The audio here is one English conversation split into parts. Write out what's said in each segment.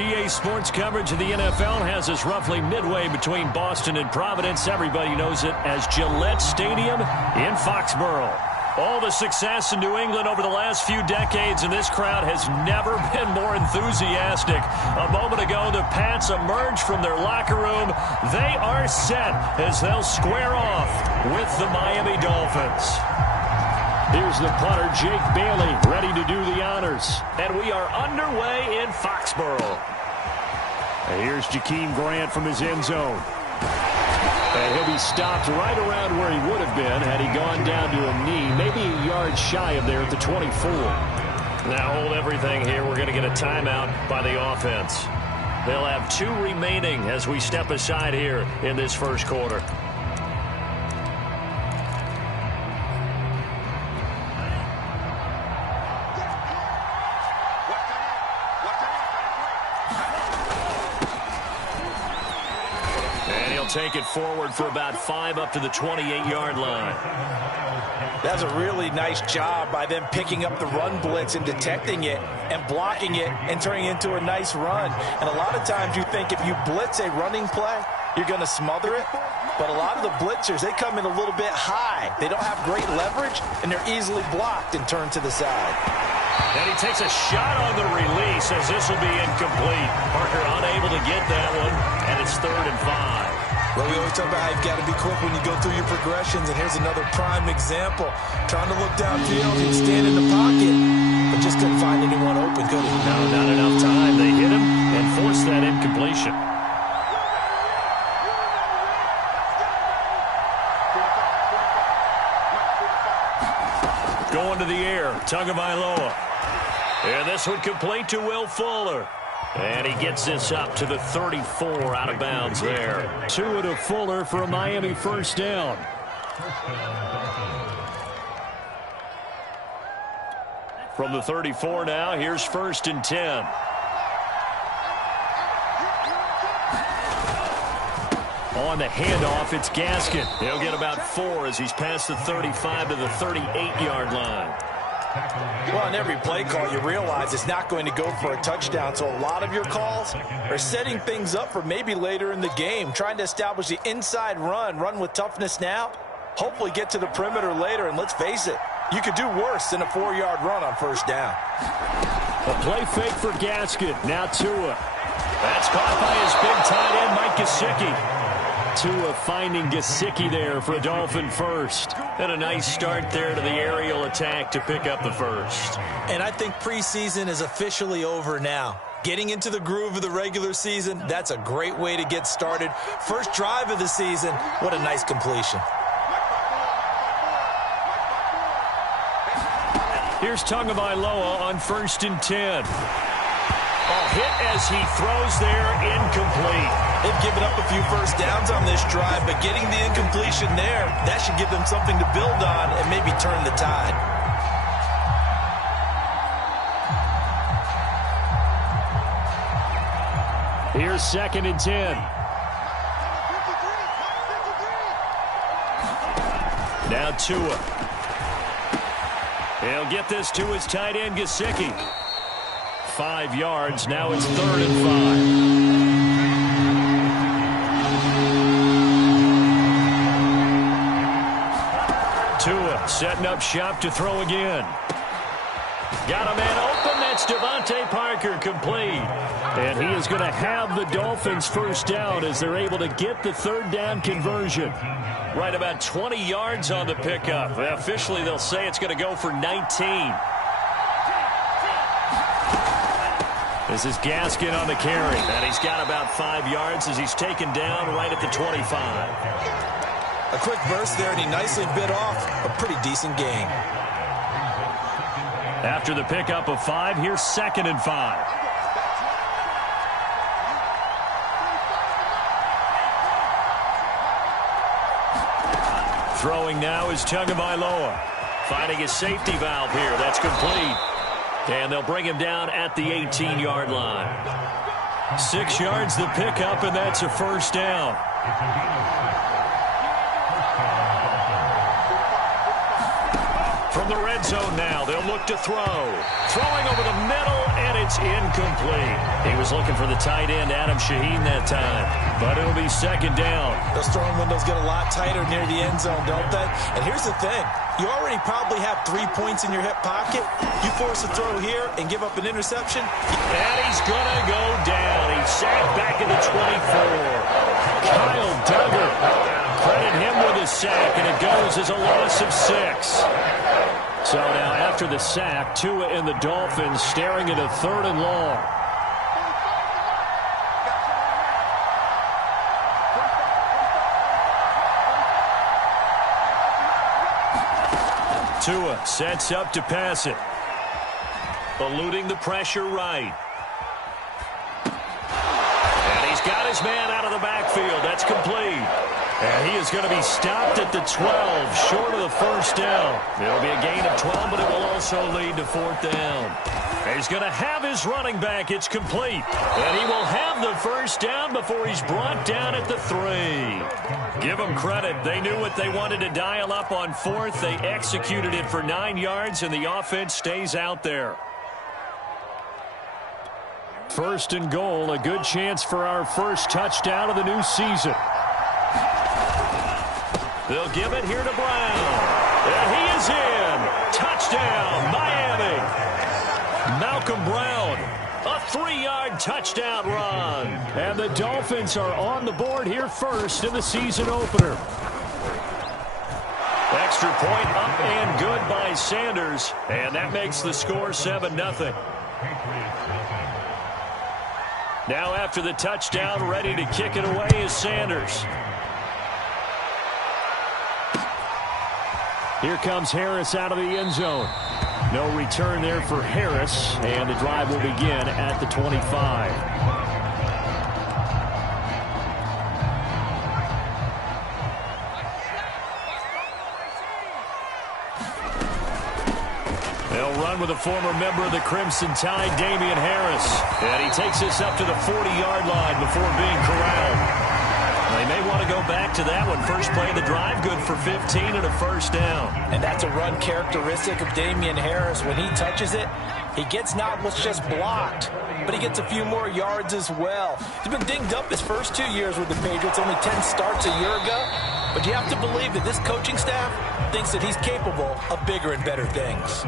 EA Sports coverage of the NFL has us roughly midway between Boston and Providence. Everybody knows it as Gillette Stadium in Foxborough. All the success in New England over the last few decades, and this crowd has never been more enthusiastic. A moment ago, the Pats emerged from their locker room. They are set as they'll square off with the Miami Dolphins. Here's the punter, Jake Bailey, ready to do the honors. And we are underway in Foxborough. And here's Jakeem Grant from his end zone. And he'll be stopped right around where he would have been had he gone down to a knee, maybe a yard shy of there at the 24. Now hold everything here. We're going to get a timeout by the offense. They'll have 2 remaining as we step aside here in this first quarter. Take it forward for about 5 up to the 28-yard line. That's a really nice job by them picking up the run blitz and detecting it and blocking it and turning it into a nice run. And a lot of times you think if you blitz a running play, you're going to smother it. But a lot of the blitzers, they come in a little bit high. They don't have great leverage, and they're easily blocked and turned to the side. And he takes a shot on the release as this will be incomplete. Parker unable to get that one, and it's 3rd and 5. Well, we always talk about how you've got to be quick when you go through your progressions, and here's another prime example. Trying to look downfield and stand in the pocket, but just couldn't find anyone open, could he? No, not enough time. They hit him and forced that incompletion. Going to the air, Tagovailoa. And this would complete to Will Fuller. And he gets this up to the 34 out of bounds there. 2 to Fuller for a Miami first down. From the 34 now, here's 1st and 10. On the handoff, it's Gaskin. He'll get about 4 as he's past the 35 to the 38-yard line. Well, on every play call, you realize it's not going to go for a touchdown. So a lot of your calls are setting things up for maybe later in the game, trying to establish the inside run with toughness now, hopefully get to the perimeter later. And let's face it, you could do worse than a 4-yard run on first down. A play fake for Gaskin. Now Tua. That's caught by his big tight end, Mike Gesicki. Tua finding Gesicki there for a Dolphin first. And a nice start there to the aerial attack to pick up the first. And I think preseason is officially over now. Getting into the groove of the regular season, that's a great way to get started. First drive of the season, what a nice completion. Here's Tagovailoa on 1st and 10. Hit as he throws there, incomplete. They've given up a few first downs on this drive, but getting the incompletion there, that should give them something to build on and maybe turn the tide. Here's 2nd and 10. Now Tua. He'll get this to his tight end, Gesicki. 5 yards. Now it's 3rd and 5. Tua setting up shop to throw again. Got a man open. That's Devontae Parker, complete. And he is going to have the Dolphins first down as they're able to get the 3rd down conversion. Right about 20 yards on the pickup. Officially, they'll say it's going to go for 19. This is Gaskin on the carry. And he's got about 5 yards as he's taken down right at the 25. A quick burst there, and he nicely bit off a pretty decent gain. After the pickup of 5, here's 2nd and 5. Throwing now is Tagovailoa. Finding his safety valve here. That's complete. And they'll bring him down at the 18-yard line. 6 yards the pickup, and that's a first down. From the red zone now, they'll look to throw. Throwing over the middle, and it's incomplete. He was looking for the tight end, Adam Shaheen, that time. But it'll be second down. Those throwing windows get a lot tighter near the end zone, don't they? And here's the thing. You already probably have 3 points in your hip pocket. You force a throw here and give up an interception. And he's going to go down. He's sacked back at the 24. Kyle Duggar. Credit him with a sack, and it goes as a loss of 6. So now after the sack, Tua and the Dolphins staring at a 3rd and long. Tua sets up to pass it. Eluding the pressure right. And he's got his man out of the backfield. That's complete. And he is going to be stopped at the 12, short of the first down. It'll be a gain of 12, but it will also lead to 4th down. And he's going to have his running back. It's complete. And he will have the first down before he's brought down at the 3. Give them credit. They knew what they wanted to dial up on 4th. They executed it for 9 yards, and the offense stays out there. 1st and goal, a good chance for our first touchdown of the new season. They'll give it here to Brown. And he is in. Touchdown, Miami. Malcolm Brown, a 3-yard touchdown run. And the Dolphins are on the board here first in the season opener. Extra point up and good by Sanders. And that makes the score 7-0. Now after the touchdown, ready to kick it away is Sanders. Here comes Harris out of the end zone. No return there for Harris, and the drive will begin at the 25. They'll run with a former member of the Crimson Tide, Damian Harris. And he takes this up to the 40-yard line before being corralled. They may want to go back to that one. First play of the drive, good for 15 and a first down. And that's a run characteristic of Damian Harris. When he touches it, he gets not what's just blocked, but he gets a few more yards as well. He's been dinged up his first 2 years with the Patriots, only 10 starts a year ago. But you have to believe that this coaching staff thinks that he's capable of bigger and better things.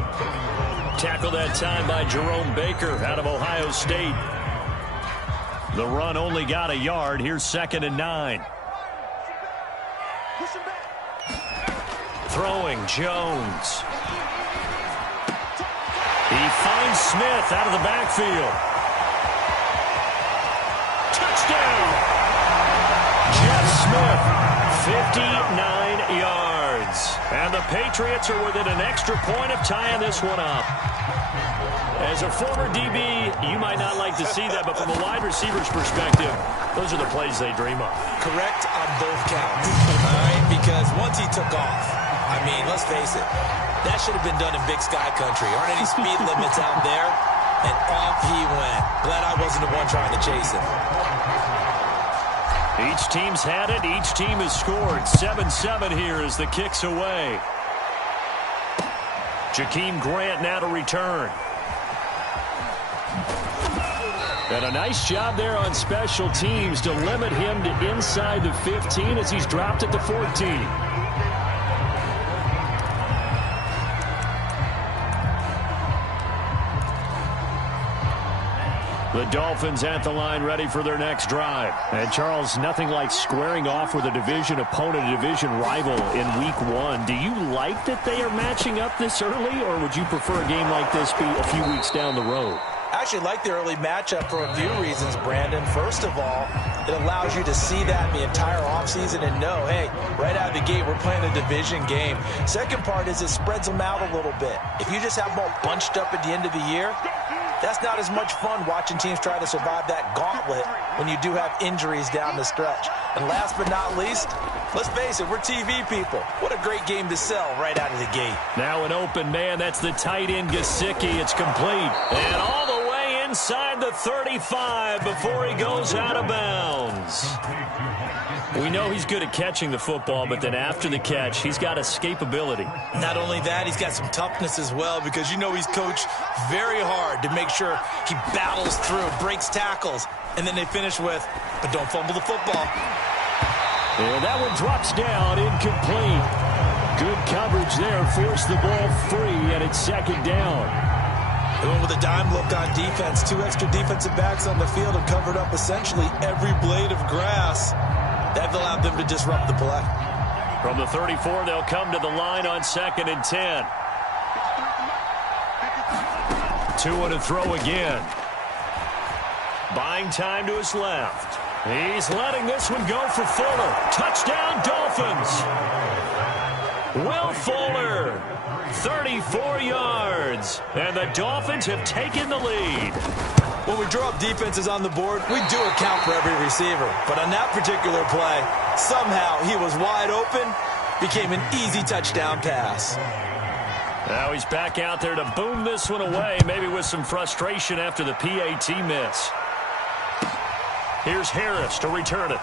Tackle that time by Jerome Baker out of Ohio State. The run only got a yard. Here's 2nd and 9. Throwing, Jones. He finds Smith out of the backfield. Touchdown! Jeff Smith, 59 yards. And the Patriots are within an extra point of tying this one up. As a former DB, you might not like to see that, but from a wide receiver's perspective, those are the plays they dream of. Correct on both counts, all right? Because once he took off, I mean, let's face it, that should have been done in Big Sky Country. Aren't any speed limits out there? And off he went. Glad I wasn't the one trying to chase him. Each team's had it. Each team has scored. 7-7 here as the kick's away. Jakeem Grant now to return. And a nice job there on special teams to limit him to inside the 15 as he's dropped at the 14. The Dolphins at the line ready for their next drive. And Charles, nothing like squaring off with a division opponent, a division rival in week 1. Do you like that they are matching up this early, or would you prefer a game like this be a few weeks down the road? I actually like the early matchup for a few reasons, Brandon. First of all, it allows you to see that the entire offseason and know, hey, right out of the gate, we're playing a division game. Second part is it spreads them out a little bit. If you just have them all bunched up at the end of the year, that's not as much fun watching teams try to survive that gauntlet when you do have injuries down the stretch. And last but not least, let's face it, we're TV people. What a great game to sell right out of the gate. Now an open man. That's the tight end, Gesicki. It's complete. And all the way inside the 35 before he goes out of bounds. We know he's good at catching the football, but then after the catch, he's got escapability. Not only that, he's got some toughness as well, because you know he's coached very hard to make sure he battles through, breaks tackles, and then they finish with, but don't fumble the football. And that one drops down, incomplete. Good coverage there, forced the ball free, and it's second down. They went with a dime look on defense. 2 extra defensive backs on the field and covered up essentially every blade of grass. That allowed them to disrupt the play. From the 34, they'll come to the line on 2nd and 10. 2 to throw again. Buying time to his left. He's letting this one go for Fuller. Touchdown, Dolphins. Will Fuller, 34 yards. And the Dolphins have taken the lead. When we draw up defenses on the board, we do account for every receiver. But on that particular play, somehow he was wide open, became an easy touchdown pass. Now he's back out there to boom this one away, maybe with some frustration after the PAT miss. Here's Harris to return it.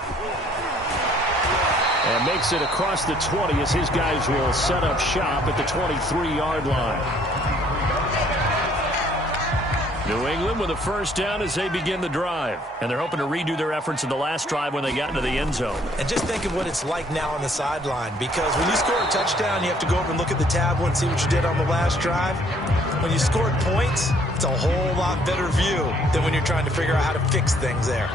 And makes it across the 20 as his guys will set up shop at the 23-yard line. New England with a first down as they begin the drive. And they're hoping to redo their efforts in the last drive when they got into the end zone. And just think of what it's like now on the sideline. Because when you score a touchdown, you have to go over and look at the tablet and see what you did on the last drive. When you scored points, it's a whole lot better view than when you're trying to figure out how to fix things there.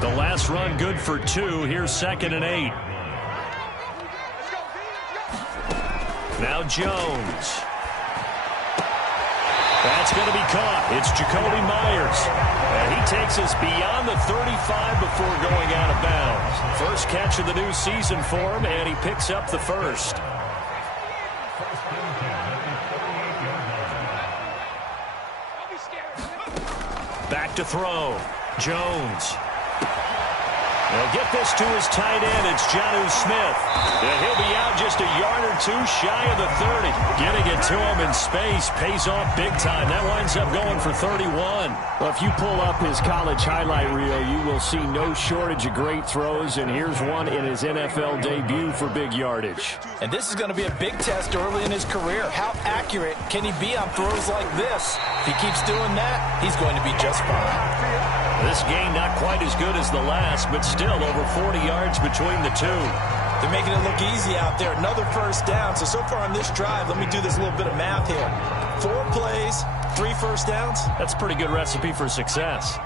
The last run good for 2. Here's 2nd and 8. Now Jones. That's going to be caught. It's Jacoby Myers. And he takes us beyond the 35 before going out of bounds. First catch of the new season for him, and he picks up the first. Back to throw. Jones. They'll get this to his tight end. It's Jonnu Smith. And he'll be out just a yard or 2 shy of the 30. Getting it to him in space pays off big time. That winds up going for 31. Well, if you pull up his college highlight reel, you will see no shortage of great throws. And here's one in his NFL debut for big yardage. And this is going to be a big test early in his career. How accurate can he be on throws like this? If he keeps doing that, he's going to be just fine. This game not quite as good as the last, but still over 40 yards between the two. They're making it look easy out there. Another first down. So far on this drive, let me do this little bit of math here. 4 plays, 3 first downs. That's a pretty good recipe for success.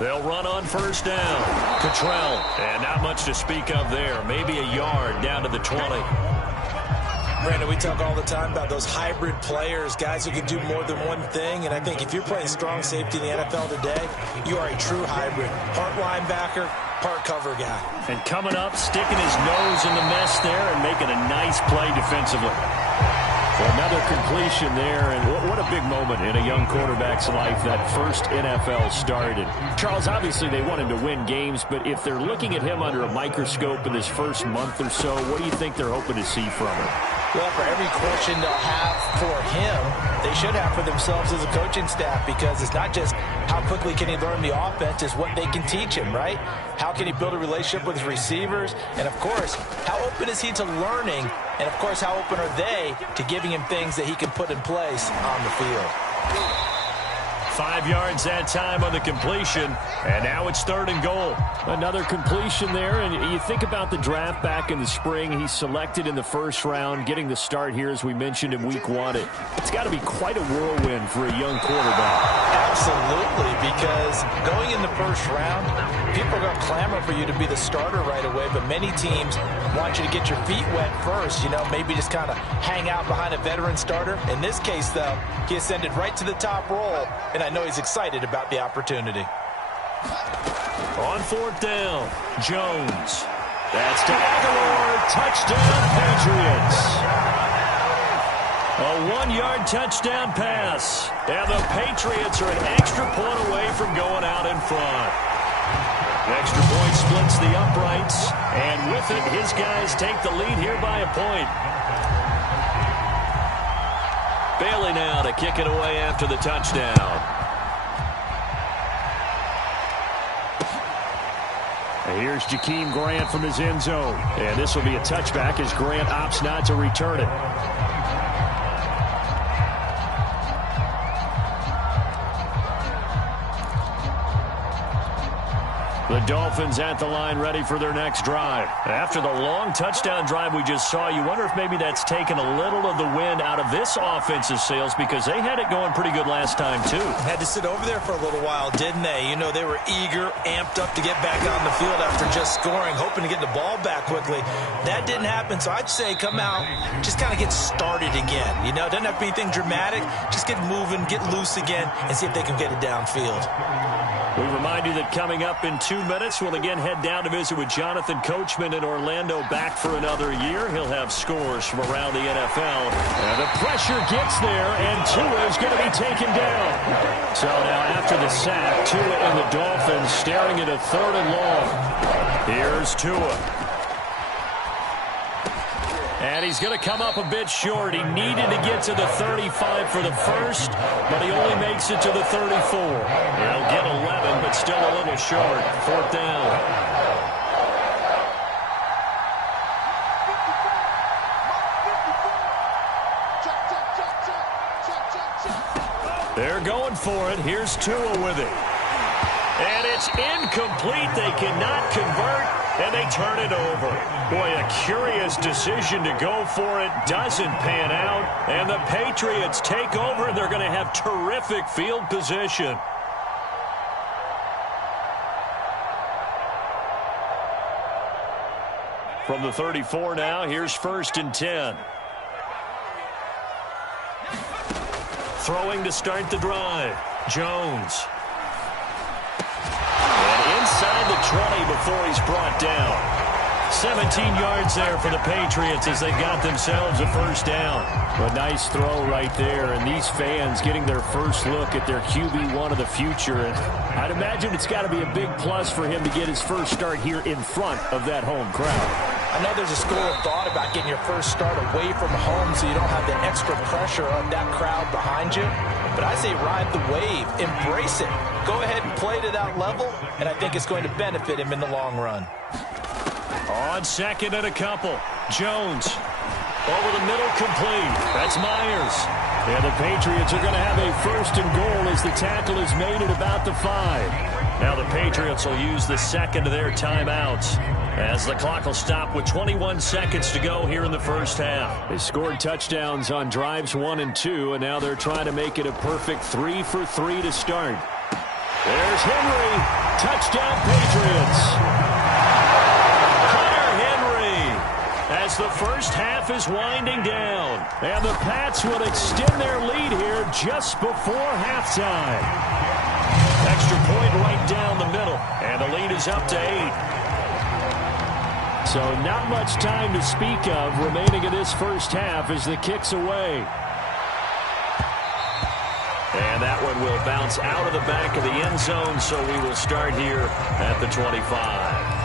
They'll run on first down. Cottrell. And not much to speak of there. Maybe a yard down to the 20. Brandon, we talk all the time about those hybrid players, guys who can do more than one thing. And I think if you're playing strong safety in the NFL today, you are a true hybrid. Part linebacker, part cover guy. And coming up, sticking his nose in the mess there and making a nice play defensively. Another completion there, and what a big moment in a young quarterback's life, that first NFL start. And Charles, obviously they want him to win games, but if they're looking at him under a microscope in this first month or so, what do you think they're hoping to see from him? Well, for every question they'll have for him, they should have for themselves as a coaching staff, because it's not just how quickly can he learn the offense, it's what they can teach him, right? How can he build a relationship with his receivers? And, of course, how open is he to learning? And, of course, how open are they to giving him things that he can put in place on the field? 5 yards that time on the completion, and now it's 3rd and goal. Another completion there, and you think about the draft back in the spring. He's selected in the first round, getting the start here, as we mentioned, in week 1. It's got to be quite a whirlwind for a young quarterback. Absolutely, because going in the first round, people are going to clamor for you to be the starter right away, but many teams want you to get your feet wet first, maybe just kind of hang out behind a veteran starter. In this case, though, he ascended right to the top roll, and I know he's excited about the opportunity. On 4th down, Jones. That's to Aguilar. Touchdown, Patriots. A 1-yard touchdown pass. And the Patriots are an extra point away from going out in front. The extra point splits the uprights, and with it, his guys take the lead here by a point. Bailey now to kick it away after the touchdown. And here's Jakeem Grant from his end zone. And this will be a touchback as Grant opts not to return it. The Dolphins at the line ready for their next drive. After the long touchdown drive we just saw, you wonder if maybe that's taken a little of the wind out of this offense's sails because they had it going pretty good last time too. Had to sit over there for a little while, didn't they? You know, they were eager, amped up to get back on the field after just scoring, hoping to get the ball back quickly. That didn't happen, so I'd say come out, just kind of get started again. You know, it doesn't have to be anything dramatic. Just get moving, get loose again, and see if they can get it downfield. We remind you that coming up in 2 minutes, we'll again head down to visit with Jonathan Coachman in Orlando, back for another year. He'll have scores from around the NFL. And the pressure gets there, and Tua is going to be taken down. So now after the sack, Tua and the Dolphins staring at a 3rd and long. Here's Tua. And he's going to come up a bit short. He needed to get to the 35 for the first, but he only makes it to the 34. He'll get 11, but still a little short. 4th down. They're going for it. Here's Tua with it. And it's incomplete. They cannot convert, and they turn it over. Boy, a curious decision to go for it. Doesn't pan out, and the Patriots take over, and they're going to have terrific field position. From the 34 now, here's 1st and 10. Throwing to start the drive. Jones. Inside the 20 before he's brought down. 17 yards there for the Patriots as they've got themselves a 1st down. A nice throw right there, and these fans getting their first look at their QB1 of the future. And I'd imagine it's got to be a big plus for him to get his first start here in front of that home crowd. I know there's a school of thought about getting your first start away from home so you don't have the extra pressure of that crowd behind you. But I say ride the wave. Embrace it. Go ahead and play to that level, and I think it's going to benefit him in the long run. On 2nd and a couple. Jones. Over the middle, complete. That's Myers. And the Patriots are going to have a 1st and goal as the tackle is made at about the 5. Now the Patriots will use the 2nd of their timeouts as the clock will stop with 21 seconds to go here in the 1st half. They scored touchdowns on drives 1 and 2, and now they're trying to make it a perfect 3 for 3 to start. There's Henry. Touchdown, Patriots. As the 1st half is winding down. And the Pats will extend their lead here just before halftime. Extra point right down the middle. And the lead is up to 8. So not much time to speak of remaining in this 1st half as the kick's away. And that one will bounce out of the back of the end zone, so we will start here at the 25.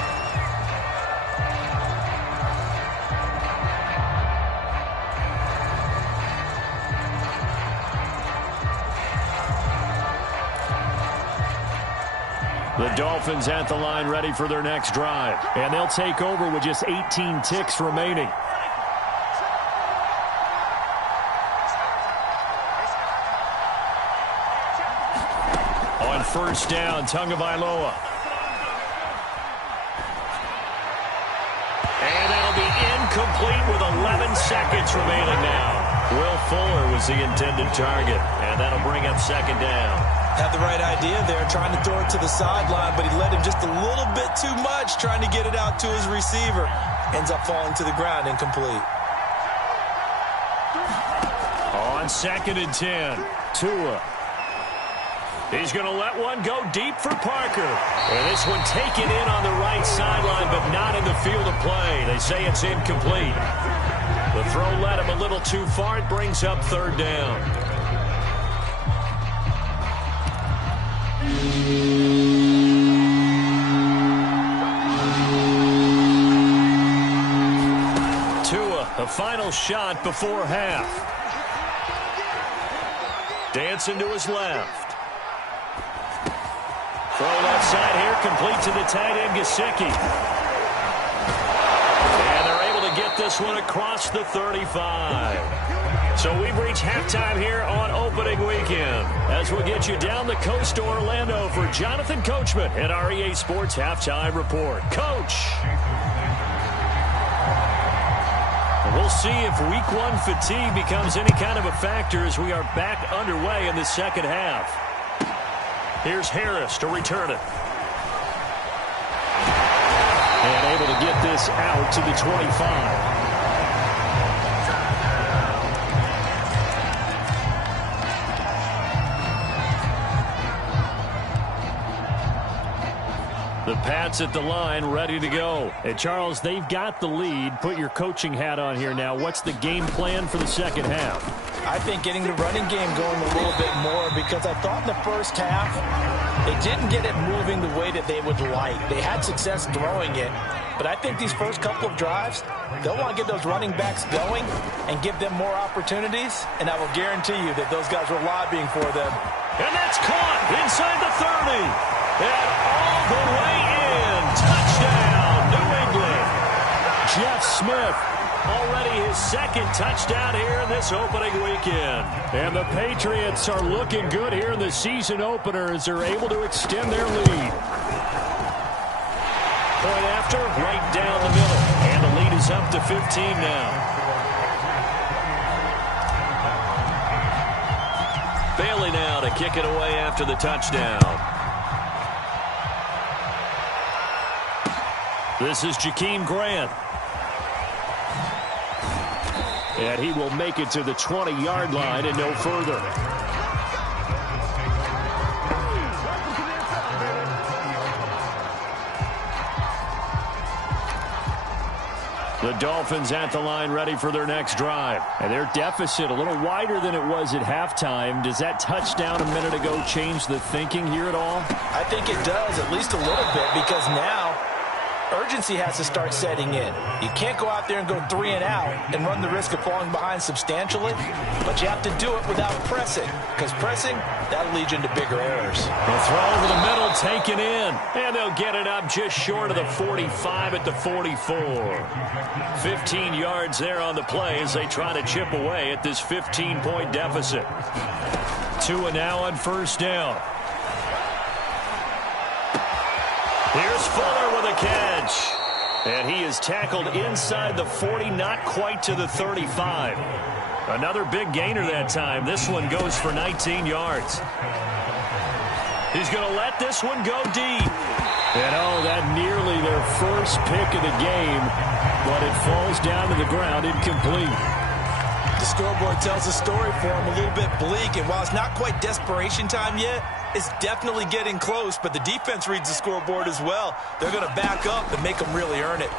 The Dolphins at the line ready for their next drive. And they'll take over with just 18 ticks remaining. On 1st down, Tagovailoa. And that'll be incomplete with 11 seconds remaining now. Will Fuller was the intended target, and that'll bring up 2nd down. Had the right idea there, trying to throw it to the sideline, but he led him just a little bit too much, trying to get it out to his receiver. Ends up falling to the ground, incomplete. On 2nd and 10, Tua. He's going to let one go deep for Parker. And this one taken in on the right sideline, but not in the field of play. They say it's incomplete. The throw led him a little too far. It brings up 3rd down. Tua, a final shot before half. Dancing to his left. Throw left side here, complete to the tight end, Gesicki. And they're able to get this one across the 35. So we've reached halftime here on opening weekend. As we'll get you down the coast to Orlando for Jonathan Coachman at our EA Sports Halftime Report. Coach! We'll see if week one fatigue becomes any kind of a factor as we are back underway in the second half. Here's Harris to return it. And able to get this out to the 25. The Pats at the line, ready to go. And Charles, they've got the lead. Put your coaching hat on here now. What's the game plan for the second half? I think getting the running game going a little bit more, because I thought in the first half they didn't get it moving the way that they would like. They had success throwing it, but I think these first couple of drives, they'll want to get those running backs going and give them more opportunities, and I will guarantee you that those guys were lobbying for them. And that's caught inside the 30. And all the way in. Touchdown, New England. Jeff Smith, already his second touchdown here in this opening weekend. And the Patriots are looking good here in the season opener as they're able to extend their lead. Point after, right down the middle. And the lead is up to 15 now. Bailey now to kick it away after the touchdown. This is Jakeem Grant. And he will make it to the 20-yard line and no further. The Dolphins at the line ready for their next drive. And their deficit a little wider than it was at halftime. Does that touchdown a minute ago change the thinking here at all? I think it does, at least a little bit, because now urgency has to start setting in. You can't go out there and go 3 and out and run the risk of falling behind substantially, but you have to do it without pressing, because pressing, that'll lead you into bigger errors. The throw over the middle, taken in, and they'll get it up just short of the 45 at the 44. 15 yards there on the play as they try to chip away at this 15-point deficit. Tua now on first down. Here's Fuller with a catch. And he is tackled inside the 40, not quite to the 35. Another big gainer that time. This one goes for 19 yards. He's going to let this one go deep. And oh, that nearly their first pick of the game, but it falls down to the ground incomplete. The scoreboard tells a story for him, a little bit bleak, and while it's not quite desperation time yet, it's definitely getting close, but the defense reads the scoreboard as well. They're going to back up and make them really earn it.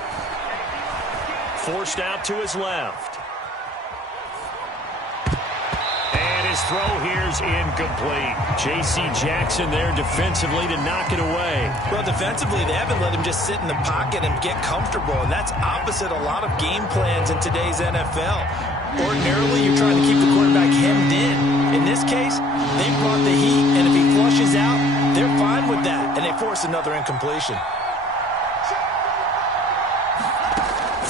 Forced out to his left. And his throw here's incomplete. J.C. Jackson there defensively to knock it away. Well, defensively, they haven't let him just sit in the pocket and get comfortable, and that's opposite a lot of game plans in today's NFL. Ordinarily, you're trying to keep the quarterback hemmed in. In this case, they brought the heat, and if he flushes out, they're fine with that, and they force another incompletion.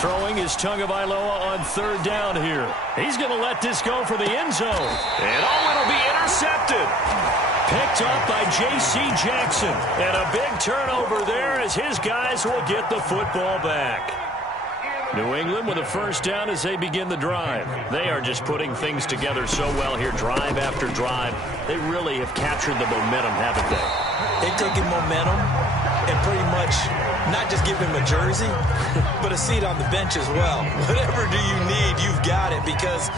Throwing is Tagovailoa on third down here. He's going to let this go for the end zone. And oh, it'll be intercepted. Picked up by J.C. Jackson. And a big turnover there as his guys will get the football back. New England with a first down as they begin the drive. They are just putting things together so well here, drive after drive. They really have captured the momentum, haven't they? They've taken momentum and pretty much not just give him a jersey, but a seat on the bench as well. Whatever do you need, you've got it, because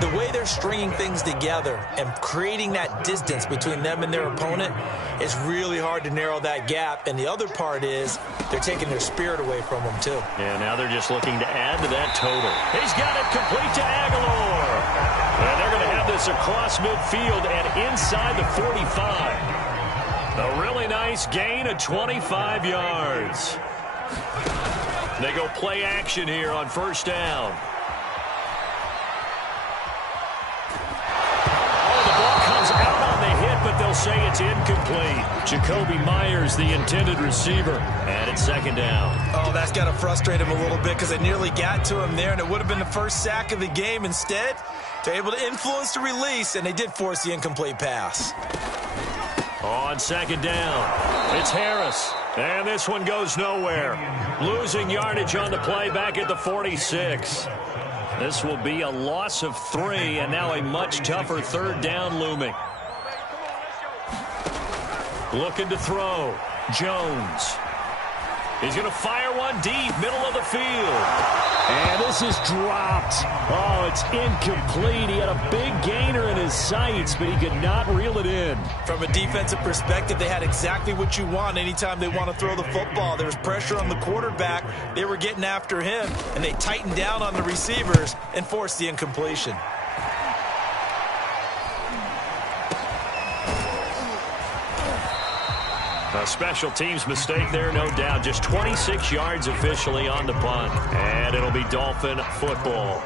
the way they're stringing things together and creating that distance between them and their opponent is really hard to narrow that gap. And the other part is they're taking their spirit away from them, too. Yeah, now they're just looking to add to that total. He's got it complete to Aguilar. And they're going to have this across midfield and inside the 45. A really nice gain of 25 yards. They go play action here on first down. will say it's incomplete. Jacoby Myers, the intended receiver, and it's second down. Oh, that's got to frustrate him a little bit because they nearly got to him there, and it would have been the first sack of the game. Instead, they're able to influence the release, and they did force the incomplete pass. On second down, it's Harris. And this one goes nowhere. Losing yardage on the play back at the 46. This will be a loss of 3, and now a much tougher third down looming. Looking to throw. Jones. He's going to fire one deep, middle of the field. And this is dropped. Oh, it's incomplete. He had a big gainer in his sights, but he could not reel it in. From a defensive perspective, they had exactly what you want anytime they want to throw the football. There was pressure on the quarterback. They were getting after him, and they tightened down on the receivers and forced the incompletion. A special teams mistake there, no doubt. Just 26 yards officially on the punt. And it'll be Dolphin football.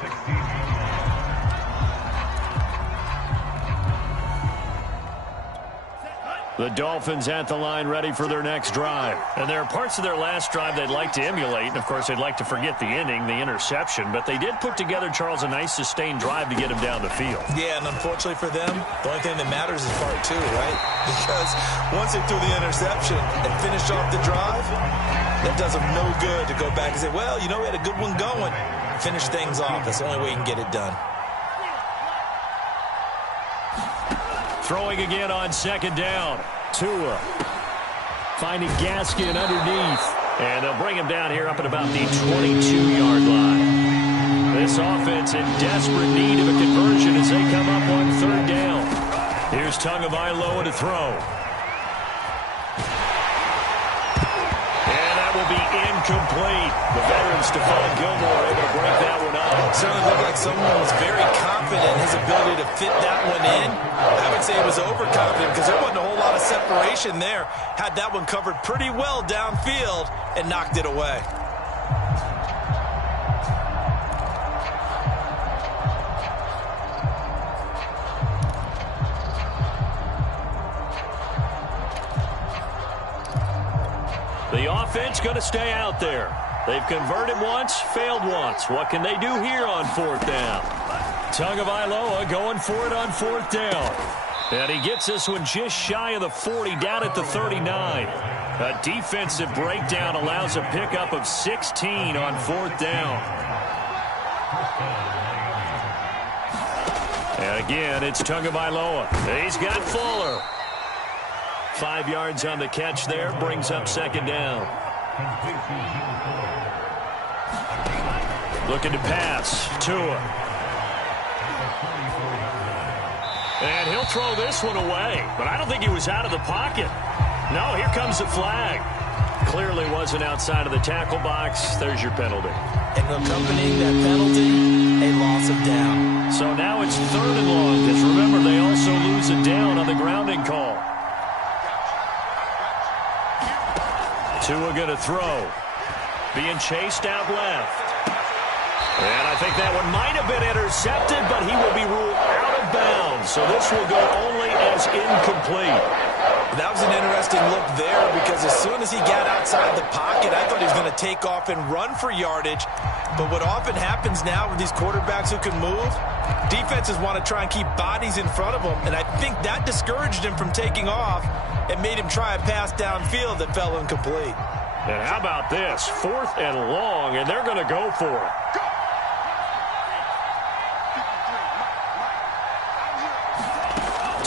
The Dolphins at the line ready for their next drive. And there are parts of their last drive they'd like to emulate. And, of course, they'd like to forget the inning, the interception. But they did put together, Charles, a nice sustained drive to get him down the field. Yeah, and unfortunately for them, the only thing that matters is part 2, right? Because once they threw the interception and finished off the drive, that does them no good to go back and say, well, you know, we had a good one going. Finish things off. That's the only way you can get it done. Throwing again on second down. Tua finding Gaskin underneath. And they'll bring him down here up at about the 22-yard line. This offense in desperate need of a conversion as they come up on third down. Here's Tagovailoa to throw. And that will be incomplete. The veteran Stephon Gilmore able to break that one up. Certainly looked like someone was very confident in his ability to fit that one in. I would say he was overconfident because there wasn't a whole lot of separation there. Had that one covered pretty well downfield and knocked it away. The offense going to stay out there. They've converted once, failed once. What can they do here on fourth down? Tagovailoa going for it on fourth down. And he gets this one just shy of the 40, down at the 39. A defensive breakdown allows a pickup of 16 on fourth down. And again, it's Tagovailoa. He's got Fuller. 5 yards on the catch there, brings up second down. Looking to pass. Tua. And he'll throw this one away. But I don't think he was out of the pocket. No, here comes the flag. Clearly wasn't outside of the tackle box. There's your penalty. And accompanying that penalty, a loss of down. So now it's third and long, because remember, they also lose a down on the grounding call. Tua going to throw. Being chased out left. And I think that one might have been intercepted, but he will be ruled out of bounds. So this will go only as incomplete. That was an interesting look there because as soon as he got outside the pocket, I thought he was going to take off and run for yardage. But what often happens now with these quarterbacks who can move, defenses want to try and keep bodies in front of them. And I think that discouraged him from taking off and made him try a pass downfield that fell incomplete. And how about this? Fourth and long, and they're going to go for it.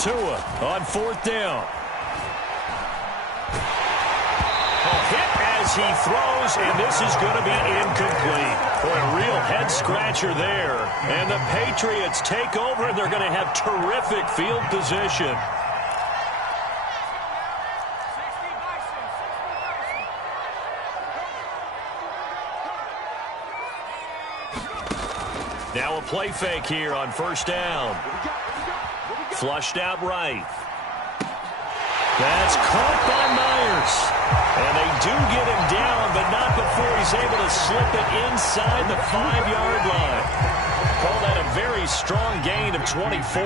Tua on fourth down. A hit as he throws, and this is going to be incomplete. Boy, a real head-scratcher there. And the Patriots take over, and they're going to have terrific field position. Now a play fake here on first down. Flushed out right. That's caught by Myers. And they do get him down, but not before he's able to slip it inside the 5-yard line. Call that a very strong gain of 24.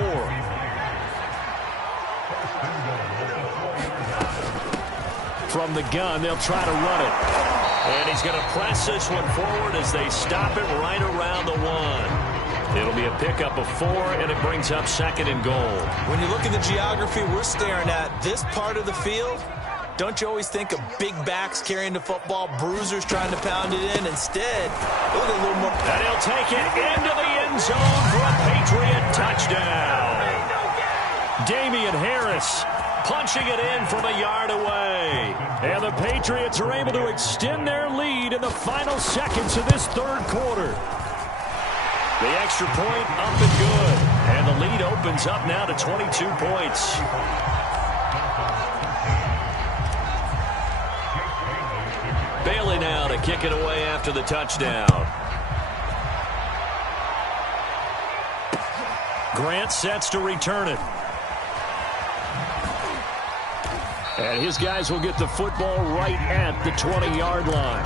From the gun, they'll try to run it. And he's going to press this one forward as they stop it right around the 1. It'll be a pickup of 4, and it brings up 2nd and goal. When you look at the geography we're staring at, this part of the field, don't you always think of big backs carrying the football, bruisers trying to pound it in? Instead, look at a little more. And he'll take it into the end zone for a Patriot touchdown. Damian Harris punching it in from a yard away. And the Patriots are able to extend their lead in the final seconds of this 3rd quarter. The extra point up and good. And the lead opens up now to 22 points. Bailey now to kick it away after the touchdown. Grant sets to return it. And his guys will get the football right at the 20-yard line.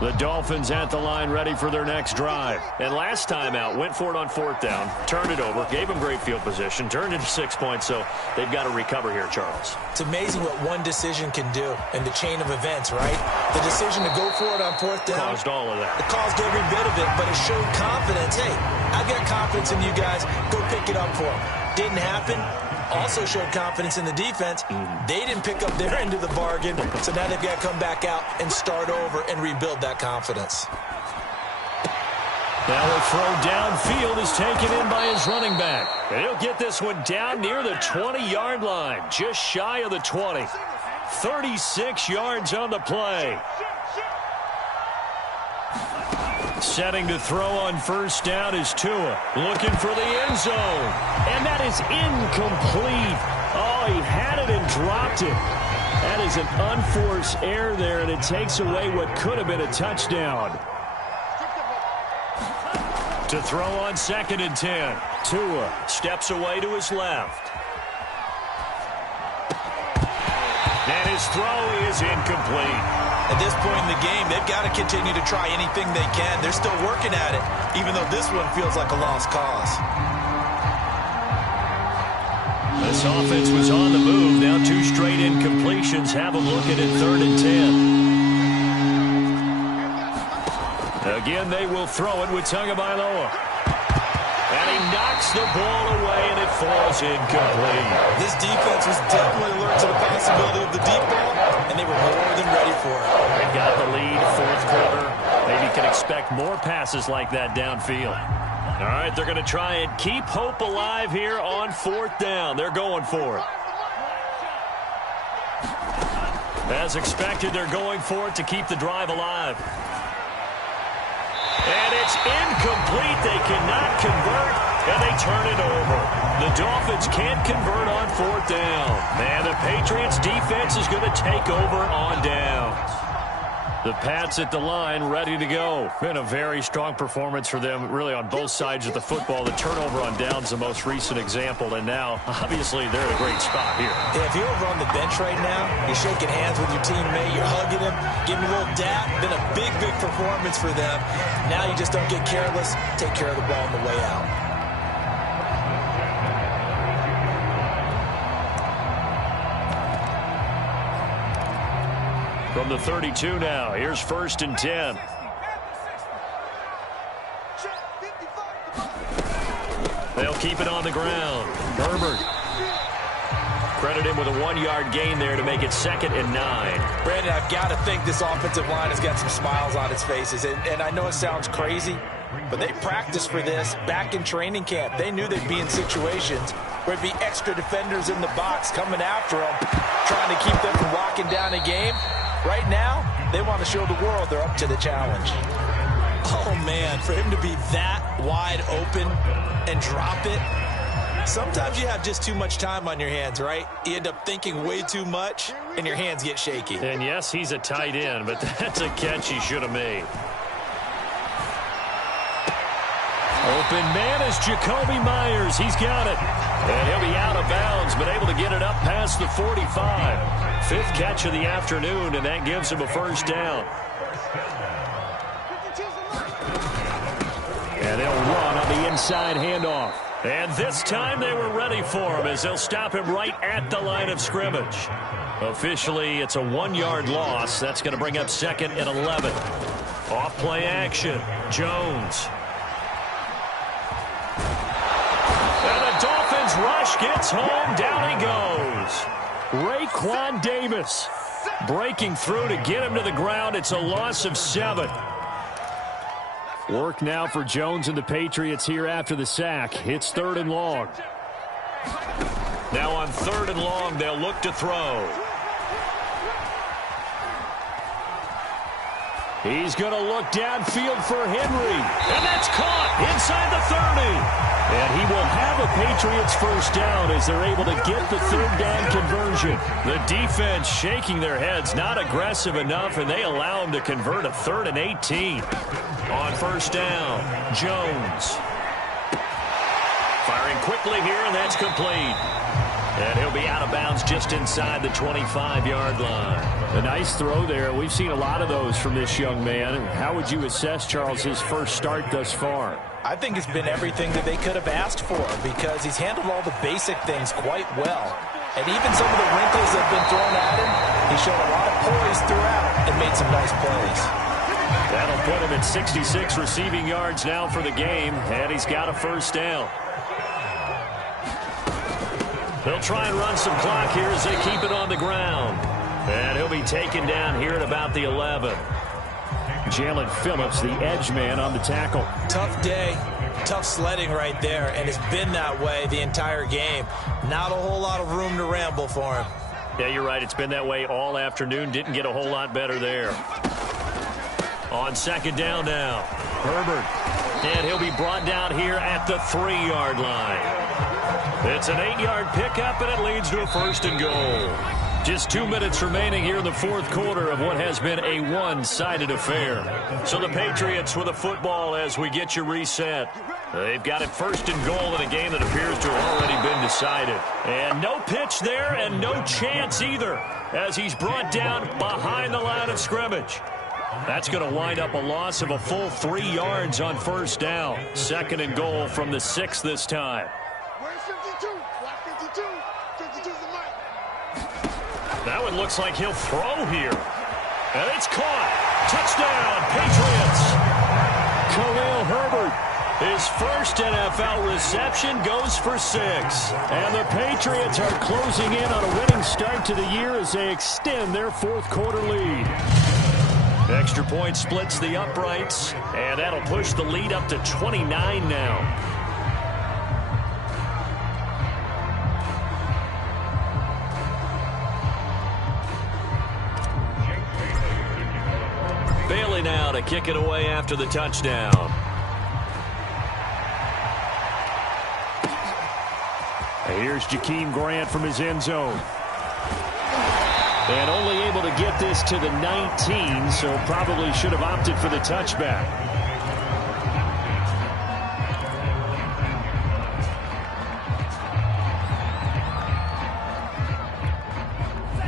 The Dolphins at the line ready for their next drive. And last time out, went for it on 4th down, turned it over, gave them great field position, turned it to 6 points, so they've got to recover here, Charles. It's amazing what one decision can do in the chain of events, right? The decision to go for it on 4th down. Caused all of that. It caused every bit of it, but it showed confidence. Hey, I've got confidence in you guys. Go pick it up for them. Didn't happen. Also showed confidence in the defense. They didn't pick up their end of the bargain, so now they've got to come back out and start over and rebuild that confidence. Now a throw downfield is taken in by his running back. And he'll get this one down near the 20-yard line, just shy of the 20. 36 yards on the play. Setting to throw on 1st down is Tua. Looking for the end zone. And that is incomplete. Oh, he had it and dropped it. That is an unforced error there, and it takes away what could have been a touchdown. To throw on 2nd and 10. Tua steps away to his left. And his throw is incomplete. At this point in the game, they've got to continue to try anything they can. They're still working at it, even though this one feels like a lost cause. This offense was on the move. Now 2 straight incompletions. Have them looking at 3rd and 10. Again, they will throw it with Tagovailoa. And he knocks the ball away, and it falls incomplete. This defense was definitely alert to the possibility of the deep ball, and they were more than ready for it. They got the lead, 4th quarter. Maybe can expect more passes like that downfield. All right, they're going to try and keep hope alive here on 4th down. They're going for it. As expected, they're going for it to keep the drive alive. And it's incomplete. They cannot convert, and they turn it over. The Dolphins can't convert on 4th down. And the Patriots defense is going to take over on downs. The Pats at the line ready to go. Been a very strong performance for them, really, on both sides of the football. The turnover on downs, the most recent example, and now, obviously, they're in a great spot here. Yeah, if you're over on the bench right now, you're shaking hands with your teammate, you're hugging him, giving him a little dap. Been a big, big performance for them. Now you just don't get careless. Take care of the ball on the way out. From the 32 now, here's 1st and 10. They'll keep it on the ground. Herbert. Credit him with a 1-yard gain there to make it 2nd and 9. Brandon, I've got to think this offensive line has got some smiles on its faces. And I know it sounds crazy, but they practiced for this back in training camp. They knew they'd be in situations where it'd be extra defenders in the box coming after them, trying to keep them from locking down a game. Right now, they want to show the world they're up to the challenge. Oh, man, for him to be that wide open and drop it. Sometimes you have just too much time on your hands, right? You end up thinking way too much, and your hands get shaky. And, yes, he's a tight end, but that's a catch he should have made. Open man is Jacoby Myers. He's got it. And he'll be out of bounds, but able to get it up past the 45. Fifth catch of the afternoon, and that gives him a first down. And they'll run on the inside handoff. And this time they were ready for him as they'll stop him right at the line of scrimmage. Officially, it's a 1-yard loss. That's going to bring up 2nd and 11. Off play action. Jones. And the Dolphins rush gets home. Down he goes. Raekwon Davis breaking through to get him to the ground. It's a loss of 7. Work now for Jones and the Patriots here after the sack. It's 3rd and long. Now on 3rd and long, they'll look to throw. He's going to look downfield for Henry. And that's caught inside the 30. And he will have a Patriots first down as they're able to get the 3rd down conversion. The defense shaking their heads, not aggressive enough, and they allow him to convert a 3rd and 18. On first down, Jones. Firing quickly here, and that's complete. And he'll be out of bounds just inside the 25-yard line. A nice throw there. We've seen a lot of those from this young man. How would you assess, Charles, his first start thus far? I think it's been everything that they could have asked for because he's handled all the basic things quite well. And even some of the wrinkles that have been thrown at him, he's shown a lot of poise throughout and made some nice plays. That'll put him at 66 receiving yards now for the game, and he's got a first down. They'll try and run some clock here as they keep it on the ground. And he'll be taken down here at about the 11. Jalen Phillips, the edge man, on the tackle. Tough day, tough sledding right there, and it's been that way the entire game. Not a whole lot of room to ramble for him. Yeah, you're right. It's been that way all afternoon. Didn't get a whole lot better there. On 2nd down now, Herbert. And he'll be brought down here at the 3-yard line. It's an 8-yard pickup, and it leads to a 1st and goal. Just 2 minutes remaining here in the 4th quarter of what has been a one-sided affair. So the Patriots with a football as we get you reset. They've got it 1st and goal in a game that appears to have already been decided. And no pitch there and no chance either as he's brought down behind the line of scrimmage. That's going to wind up a loss of a full 3 yards on 1st down. 2nd and goal from the 6 this time. That one looks like he'll throw here. And it's caught. Touchdown, Patriots. Khalil Herbert, his first NFL reception, goes for 6. And the Patriots are closing in on a winning start to the year as they extend their 4th quarter lead. Extra point splits the uprights, and that'll push the lead up to 29 now. Bailey now to kick it away after the touchdown. Here's Jakeem Grant from his end zone. And only able to get this to the 19, so probably should have opted for the touchback.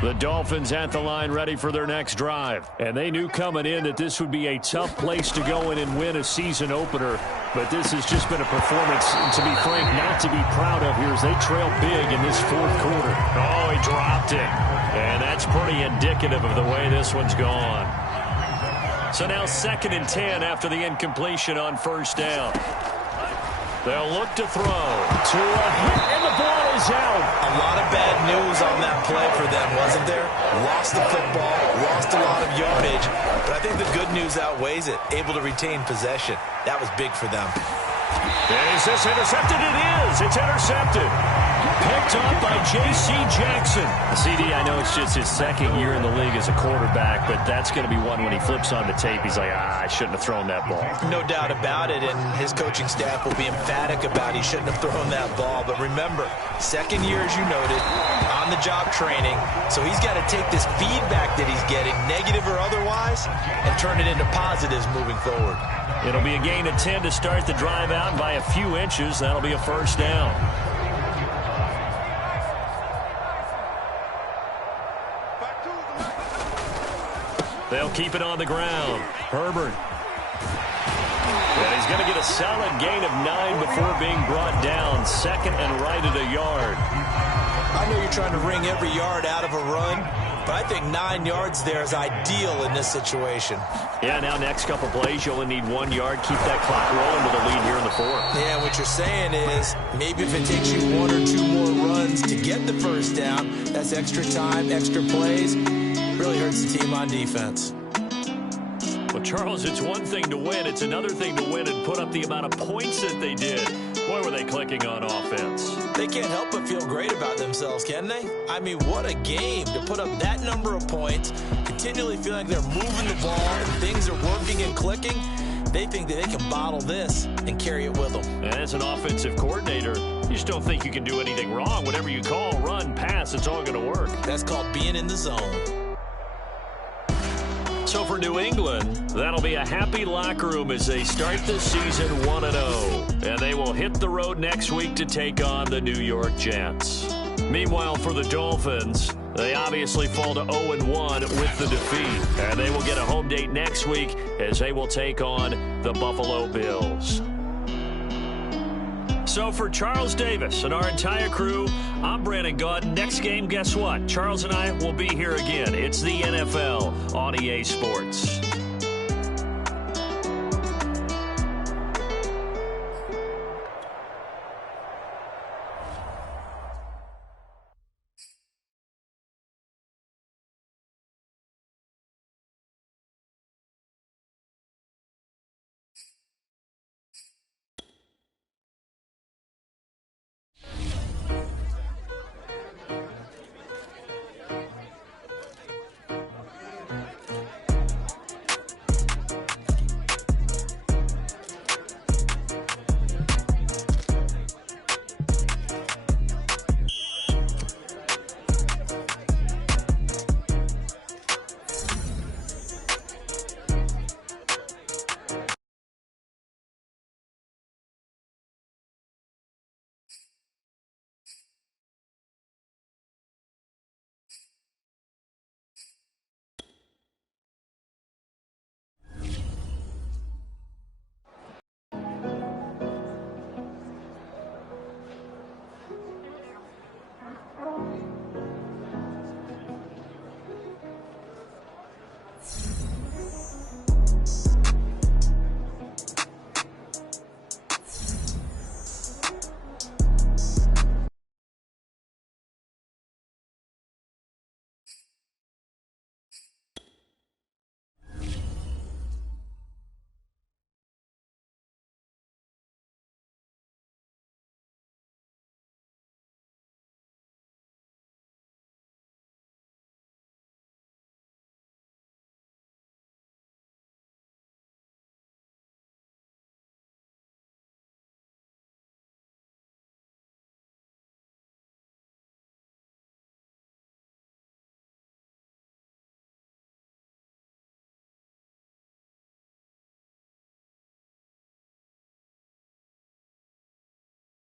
The Dolphins at the line ready for their next drive. And they knew coming in that this would be a tough place to go in and win a season opener. But this has just been a performance, to be frank, not to be proud of here as they trail big in this 4th quarter. Oh, he dropped it. And that's pretty indicative of the way this one's gone. So now 2nd and 10 after the incompletion on 1st down. They'll look to throw. To a hit, and the ball is out. A lot of bad news on that play for them, wasn't there? Lost the football, lost a lot of yardage, but I think the good news outweighs it. Able to retain possession. That was big for them. Is this intercepted? It is. It's intercepted. Picked up by J.C. Jackson. CD, I know it's just his second year in the league as a quarterback, but that's going to be one when he flips on the tape. He's like, I shouldn't have thrown that ball. No doubt about it, and his coaching staff will be emphatic about he shouldn't have thrown that ball. But remember, second year, as you noted, on-the-job training. So he's got to take this feedback that he's getting, negative or otherwise, and turn it into positives moving forward. It'll be a gain of 10 to start the drive out by a few inches. That'll be a first down. They'll keep it on the ground. Herbert. And he's going to get a solid gain of 9 before being brought down. Second and right at a yard. I know you're trying to wring every yard out of a run, but I think 9 yards there is ideal in this situation. Yeah, now next couple plays, you only need 1 yard. Keep that clock rolling with a lead here in the fourth. Yeah, what you're saying is maybe if it takes you 1 or 2 more runs to get the first down, that's extra time, extra plays. Really hurts the team on defense. Well, Charles, it's one thing to win. It's another thing to win and put up the amount of points that they did. Boy, were they clicking on offense. They can't help but feel great about themselves, can they? I mean, what a game to put up that number of points, continually feeling like they're moving the ball and things are working and clicking. They think that they can bottle this and carry it with them. And as an offensive coordinator, you just don't think you can do anything wrong. Whatever you call, run, pass, it's all going to work. That's called being in the zone. So for New England, that'll be a happy locker room as they start this season 1-0. And they will hit the road next week to take on the New York Jets. Meanwhile, for the Dolphins, they obviously fall to 0-1 with the defeat. And they will get a home date next week as they will take on the Buffalo Bills. So for Charles Davis and our entire crew, I'm Brandon Gaudin. Next game, guess what? Charles and I will be here again. It's the NFL on EA Sports.